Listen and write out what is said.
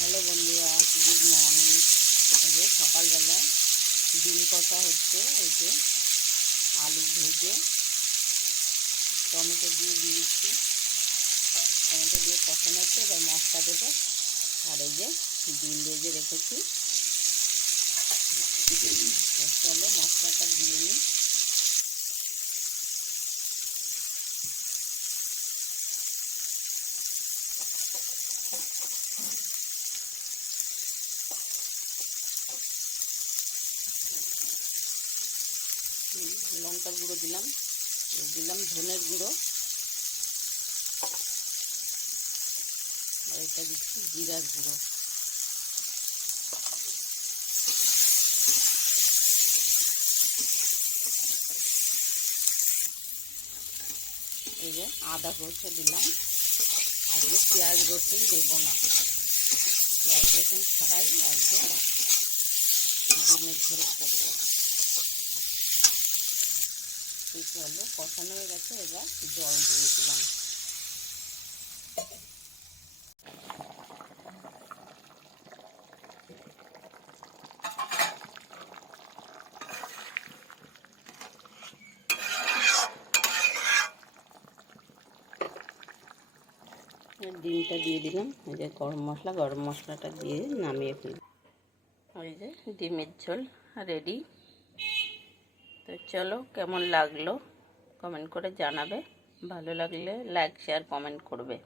Hello বন্ধুরা, good morning. এই যে সকালবেলা ডিম কষা হচ্ছে। এই যে আলু ভেজে টমেটো দিয়ে দিয়েছি, টমেটো দিয়ে কষানো হচ্ছে। এবার মশলা দেবো। আর এই যে ডিম ভেজে রেখেছি, চলো মশলাটা দিয়ে নিই। লঙ্কার গুঁড়ো দিলাম, ধনের গুঁড়ো, আর এটা দিচ্ছি জিরার গুঁড়ো। এই যে আদা রসুন দিলাম। আজকে পেঁয়াজ রসুন দেবো না, পেঁয়াজ রসুন ছাড়াই আজকে ডিমের ঝোল করবো। চলো কষানো হয়ে গেছে, এবার জল দিয়ে দিলাম। ডিমটা দিয়ে দিলাম। এই যে গরম মশলাটা দিয়ে নামিয়ে ফেলি। ওই যে ডিমের ঝোল রেডি। তো চলো, কেমন লাগলো কমেন্ট করে জানাবে। ভালো লাগলে লাইক শেয়ার কমেন্ট করবে।